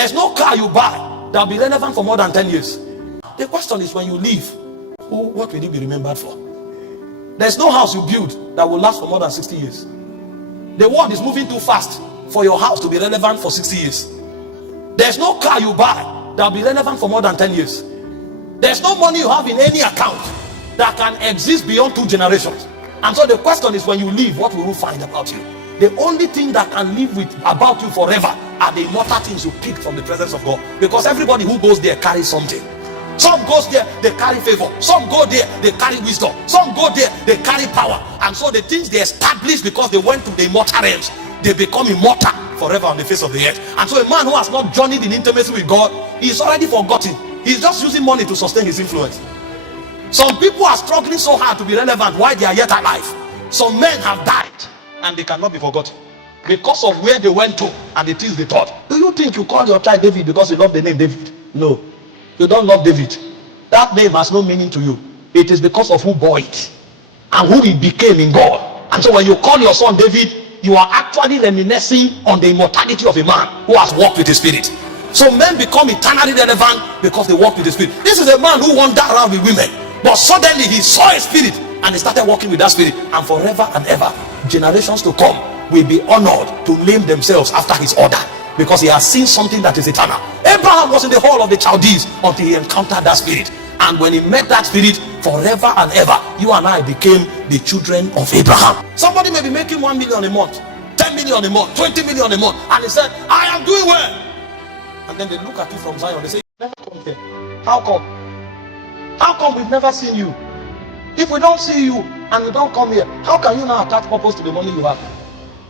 There's no car you buy that will be relevant for more than 10 years. The question is, when you leave, what will you be remembered for? There's no house you build that will last for more than 60 years. The world is moving too fast for your house to be relevant for 60 years. There's no car you buy that will be relevant for more than 10 years. There's no money you have in any account that can exist beyond 2 generations. And so the question is, when you leave, what will you find about you? The only thing that can live with about you forever are the immortal things you pick from the presence of God. Because everybody who goes there carries something. Some goes there, they carry favor. Some go there, they carry wisdom. Some go there, they carry power. And so the things they establish because they went to the immortal realms, they become immortal forever on the face of the earth. And so a man who has not journeyed in intimacy with God, he's already forgotten. He's just using money to sustain his influence. Some people are struggling so hard to be relevant while they are yet alive. Some men have died and they cannot be forgotten because of where they went to and the things they taught. Do you think you call your child David because you love the name David? No, you don't love David. That name has no meaning to you. It is because of who bore it and who he became in God. And so when you call your son David, you are actually reminiscing on the immortality of a man who has walked with the Spirit. So men become eternally relevant because they walk with the Spirit. This is a man who wandered around with women, but suddenly he saw a spirit and he started walking with that spirit, and forever and ever generations to come will be honored to name themselves after his order, because he has seen something that is eternal. Abraham was in the hall of the Chaldees until he encountered that spirit, and when he met that spirit, forever and ever you and I became the children of Abraham. Somebody may be making 1 million a month, 10 million a month, 20 million a month, and he said, I am doing well. And then they look at you from Zion, they say, you never come here. How come? How come we've never seen you? If we don't see you and you don't come here, how can you now attach purpose to the money you have?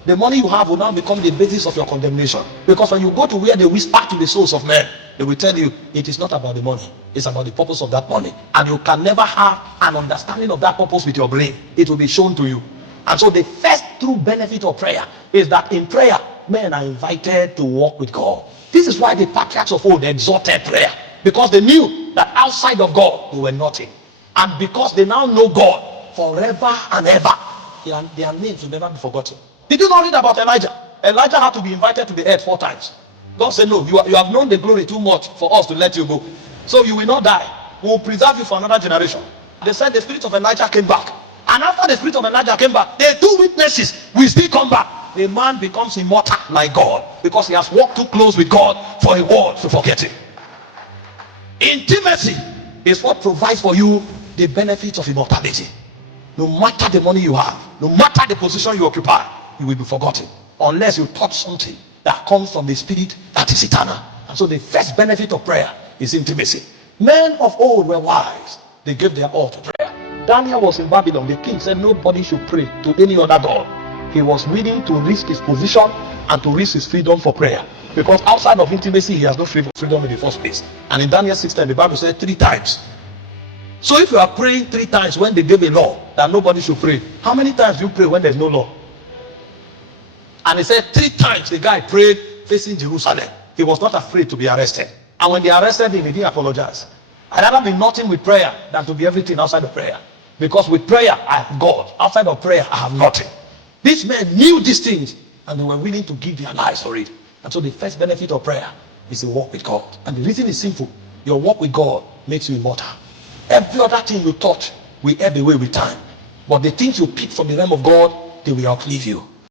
The money you have will now become the basis of your condemnation. Because when you go to where they whisper to the souls of men, they will tell you it is not about the money, it's about the purpose of that money. And you can never have an understanding of that purpose with your brain. It will be shown to you. And so the first true benefit of prayer is that in prayer, men are invited to walk with God. This is why the patriarchs of old exalted prayer, because they knew that outside of God they were nothing. And because they now know God forever and ever, their names will never be forgotten. Did you not read about Elijah? Elijah had to be invited to the earth 4 times. God said, no, you have known the glory too much for us to let you go. So you will not die. We will preserve you for another generation. They said the spirit of Elijah came back. And after the spirit of Elijah came back, the 2 witnesses will still come back. The man becomes immortal like God because he has walked too close with God for a world to forget him. Intimacy is what provides for you the benefits of immortality. No matter the money you have, no matter the position you occupy, you will be forgotten unless you touch something that comes from the spirit that is eternal. And so the first benefit of prayer is intimacy. Men of old were wise. They gave their all to prayer. Daniel was in Babylon. The king said nobody should pray to any other god. He was willing to risk his position and to risk his freedom for prayer, because outside of intimacy he has no freedom in the first place. And in Daniel 6:10 the Bible said 3 times. So if you are praying 3 times when they gave a law that nobody should pray, how many times do you pray when there's no law? And he said 3 times the guy prayed facing Jerusalem. He was not afraid to be arrested. And when they arrested him, he didn't apologize. I'd rather be nothing with prayer than to be everything outside of prayer. Because with prayer I have God, outside of prayer I have nothing. These men knew these things and they were willing to give their lives for it. And so the first benefit of prayer is to walk with God. And the reason is simple. Your walk with God makes you immortal. Every other thing you touch will ebb away with time. But the things you pick from the realm of God, they will outlive you.